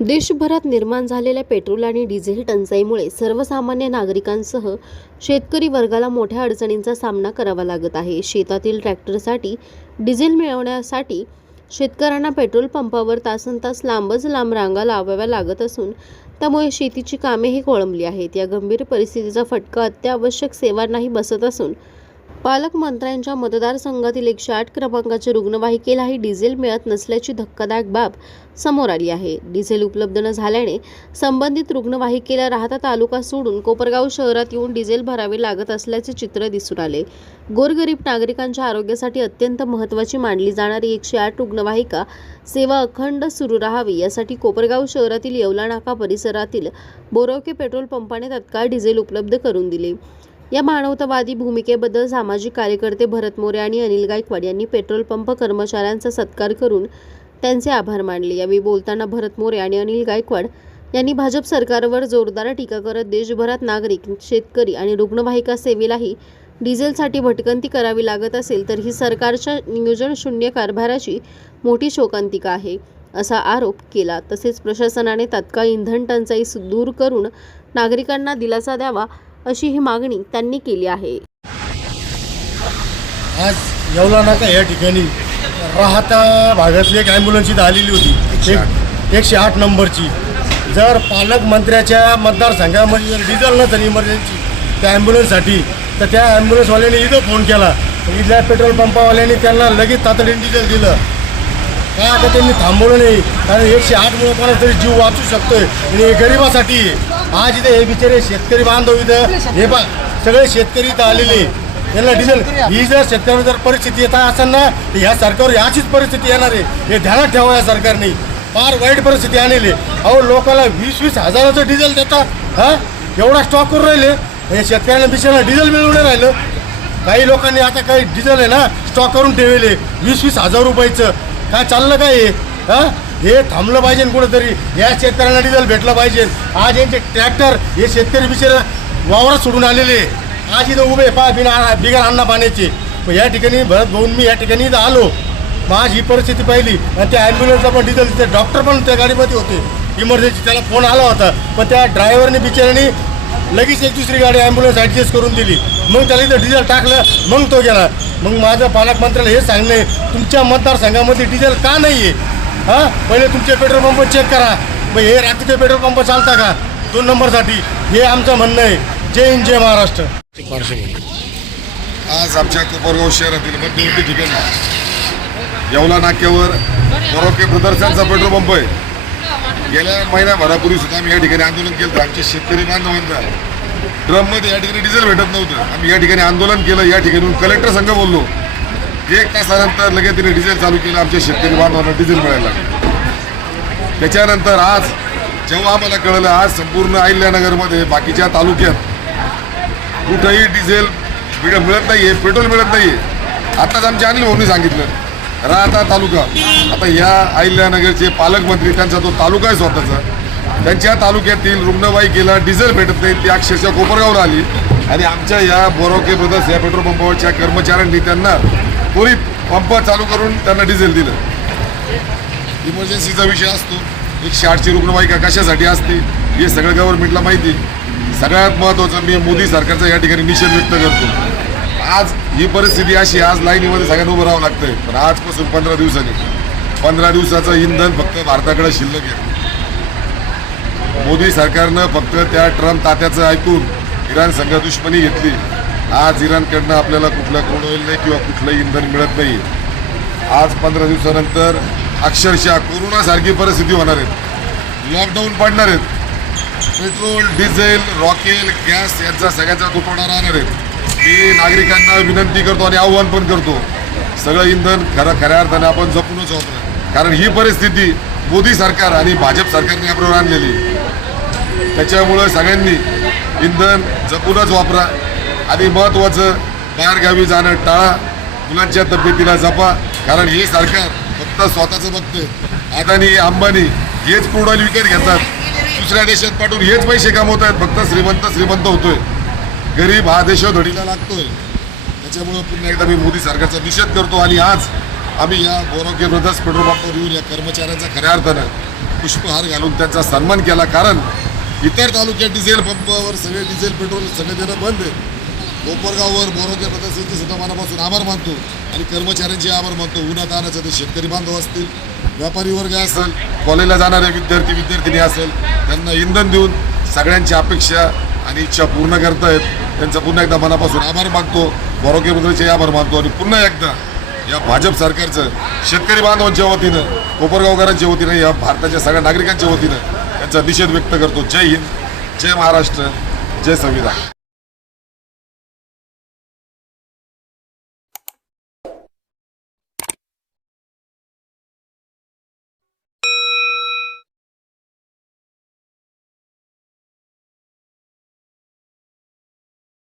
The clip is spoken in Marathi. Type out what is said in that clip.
देशभरात निर्माण झालेल्या पेट्रोल आणि डिझेल टंचाईमुळे सर्वसामान्य नागरिकांसह शेतकरी वर्गाला मोठ्या अडचणींचा सामना करावा लागत आहे। शेतातील ट्रॅक्टरसाठी डिझेल मिळवण्यासाठी शेतकऱ्यांना पेट्रोल पंपावर तासनतास लांब रांगा लावाव्या लागत असून त्यामुळे शेतीची कामेही खोळंबली आहेत। या गंभीर परिस्थितीचा फटका अत्यावश्यक सेवांनाही बसत असून पालकमंत्र्यांच्या मतदारसंघातील 108 क्रमांकाच्या रुग्णवाहिकेलाही डिझेल मिळत नसल्याची धक्कादायक बाब समोर आली आहे। डिझेल उपलब्ध न झाल्याने संबंधित रुग्णवाहिकेला राहता तालुका सोडून कोपरगाव शहरात येऊन डिझेल भरावे लागत असल्याचे चित्र दिसून आले। गोरगरीब नागरिकांच्या आरोग्यासाठी अत्यंत महत्त्वाची मानली जाणारी 108 रुग्णवाहिका सेवा अखंड सुरू राहावी यासाठी कोपरगाव शहरातील येवला नाका परिसरातील बोरवके पेट्रोल पंपाने तत्काळ डिझेल उपलब्ध करून दिले। या मानवतावादी भूमिकेबद्दल सामाजिक कार्यकर्ते भरत मोरे आणि अनिल गायकवाड यांनी पेट्रोल पंप कर्मचाऱ्यांचा सत्कार करून त्यांचे आभार मानले। यावेळी बोलताना भरत मोरे आणि अनिल गायकवाड यांनी भाजप सरकारवर जोरदार टीका करत देशभरात नागरिक, शेतकरी आणि रुग्णवाहिका सेवेलाही डिझेलसाठी भटकंती करावी लागत असेल तर ही सरकारच्या नियोजन शून्य कारभाराची मोठी शोकांतिका आहे असा आरोप केला। तसेच प्रशासनाने तात्काळ इंधन टंचाई दूर करून नागरिकांना दिलासा द्यावा अशी ही मागणी त्यांनी केली आहे। आज येवला नाका या ठिकाणी राहता भागातली एक ॲम्ब्युलन्स इथं आलेली होती 108 नंबरची। जर पालकमंत्र्याच्या मतदारसंघामध्ये जर डिझेल नसेल इमर्जन्सी त्या ॲम्ब्युलन्ससाठी तर त्या ॲम्ब्युलन्सवाल्याने इथं फोन केला, इथल्या पेट्रोल पंपावाल्याने त्यांना लगेच तातडीने डिझेल दिलं। काय आता त्यांनी थांबवलं नाही, कारण 108मुळे कोणाचा तरी जीव वाचू शकतोय आणि हे गरिबासाठी आज इथे हे बिचारे शेतकरी बांधव इथं हे सगळे शेतकरी इथं आलेले त्यांना डिझेल ही जर शेतकऱ्यांना जर परिस्थिती येत असेल ना तर ह्या सरकारवर याचीच परिस्थिती येणार आहे हे ध्यानात ठेवा। या सरकारने फार वाईट परिस्थिती आणली। अहो लोकांना 20-20 हजाराचं डिझेल देतात, हां एवढा स्टॉक करून राहिले हे शेतकऱ्यांना बिचाऱ्यांना डिझेल मिळून नाही राहिलं। काही लोकांनी आता काही डिझेल आहे ना स्टॉक करून ठेवले 20-20 हजार रुपयाचं। काय चाललं काय हे? हां हे थांबलं पाहिजे कुठंतरी, या शेतकऱ्यांना डिझेल भेटलं पाहिजे। आज यांचे ट्रॅक्टर हे शेतकरी बिचारे वावरात सोडून आलेले आज इथं उभे बिगर अन्न पाण्याचे। पण या ठिकाणी भरत भाऊन मी या ठिकाणी इथं आलो, मग आज ही परिस्थिती पाहिली आणि त्या ॲम्ब्युलन्सला पण डिझेल तिथे डॉक्टर पण त्या गाडीमध्ये होते इमर्जन्सी, त्याला फोन आला होता पण त्या ड्रायव्हरने बिचाऱ्याने लगेच एक दुसरी गाडी ॲम्ब्युलन्स ॲडजस्ट करून दिली। मग त्याला इथं डिझेल टाकलं, मग तो गेला। मग माझं पालकमंत्र्याला हे सांगणं आहे तुमच्या मतदारसंघामध्ये डिझेल का नाही आहे? हां पहिले तुमचे पेट्रोल पंप चेक करा, मग हे रात्रीचे पेट्रोल पंप चालता का 2 नंबरसाठी? हे आमचं म्हणणं आहे। जय हिंद, जय महाराष्ट्र। आज आमच्या कोपरगाव शहरातील मध्यवर्ती ठिकाणी येवला नाक्यावर बोरवके ब्रदर्सचा पेट्रोल पंप आहे। गेल्या महिन्याभरापूर्वी सुद्धा आम्ही या ठिकाणी आंदोलन केलं होतं। आमच्या शेतकरी बांधवांना ड्रममध्ये या ठिकाणी डिझेल भेटत नव्हतं। आम्ही या ठिकाणी आंदोलन केलं, या ठिकाणी कलेक्टर संघ बोललो। 1 तासानंतर लगेच तिने डिझेल चालू केलं, आमच्या शेतकरी बांधवांना डिझेल मिळायला लागलं। त्याच्यानंतर आज जेव्हा आम्हाला कळलं आज संपूर्ण अहिल्यानगरमध्ये बाकीच्या तालुक्यात कुठंही डिझेल मिळत नाही आहे, पेट्रोल मिळत नाही आहे। आत्ताच आमच्या अनिल भाऊंनी सांगितलं राहता तालुका, आता या अहिल्यानगरचे पालकमंत्री त्यांचा तो तालुका आहे स्वतःचा, त्यांच्या तालुक्यातील रुग्णवाहिकेला डिझेल भेटत नाही, ती अक्षरशः कोपरगावला आली आणि आमच्या या बोरवके ब्रदर्स या पेट्रोल पंपावरच्या कर्मचाऱ्यांनी त्यांना त्वरित पंप चालू करून त्यांना डिझेल दिलं। इमर्जन्सीचा विषय असतो, 108ची रुग्णवाहिका कशासाठी असते हे सगळं गव्हर्नमेंटला माहिती। सगळ्यात महत्त्वाचं मी मोदी सरकारचा या ठिकाणी निषेध व्यक्त करतो। आज ही परिस्थिती अशी, आज लाईनीमध्ये सगळ्यांना उभं राहावं लागतंय, पण आजपासून 15 दिवसाचं इंधन फक्त भारताकडे शिल्लक आहे। मोदी सरकारनं फक्त त्या ट्रम्प तात्याचं ऐकून इराण संघ दुश्मनी घेतली। आज इराणकडनं आपल्याला कुठलं क्रूड ऑइल नाही किंवा कुठलंही इंधन मिळत नाही। आज 15 दिवसानंतर अक्षरशः कोरोनासारखी परिस्थिती होणार आहे, लॉकडाऊन पडणार आहेत, पेट्रोल, डिझेल, रॉकेल, गॅस यांचा सगळ्याचा तुटवडा राहणार आहे। मी नागरिकांना विनंती करतो आणि आव्हान पण करतो, सगळं इंधन खऱ्या अर्थाने आपण जपूनच वापरा, कारण ही परिस्थिती मोदी सरकार आणि भाजप सरकारने आपल्यावर आणलेली। त्याच्यामुळं सगळ्यांनी इंधन जपूनच वापरा आणि महत्त्वाचं बाहेरगावी जाणं टाळा, मुलांच्या तब्येतीला जपा, कारण हे सरकार फक्त स्वतःचं बघतंय। अदानी, अंबानी हेच क्रूड ऑइल विकत घेतात, दुसऱ्या देशात पाठवून हेच पैसे कमवत आहेत, फक्त श्रीमंत होतोय, गरीब हा देशोधडीला लागतोय। त्याच्यामुळं पुन्हा एकदा मी मोदी सरकारचा निषेध करतो आणि आज आम्ही या बोरोके ब्रदर्स पेट्रोल पंपावर येऊन या कर्मचाऱ्यांचा खऱ्या अर्थानं पुष्पहार घालून त्यांचा सन्मान केला. कारण इतर तालुक्यात डिझेल पंपावर सगळे डिझेल पेट्रोल सगळे देणं बंद आहे. कोपरगाववर बोरोके ब्रदर्सचे सुद्धा मनापासून आभार मानतो आणि कर्मचाऱ्यांचे आभार मानतो. उन्हात आणायचं ते शेतकरी बांधव असतील, व्यापारी वर्ग असेल, कॉलेजला जाणारे विद्यार्थिनी असेल, त्यांना इंधन देऊन सगळ्यांची अपेक्षा आणि इच्छा पूर्ण करतायत. त्यांचा पुन्हा एकदा मनापासून आभार मानतो, बोरोके ब्रदर्सचे आभार मानतो आणि पुन्हा एकदा या भाजप सरकारचं शेतकरी बांधवांच्या वतीनं, कोपरगावकरांच्या वतीनं, या भारताच्या सगळ्या नागरिकांच्या वतीनं त्यांचा निषेध व्यक्त करतो. जय हिंद, जय महाराष्ट्र, जय संविधान.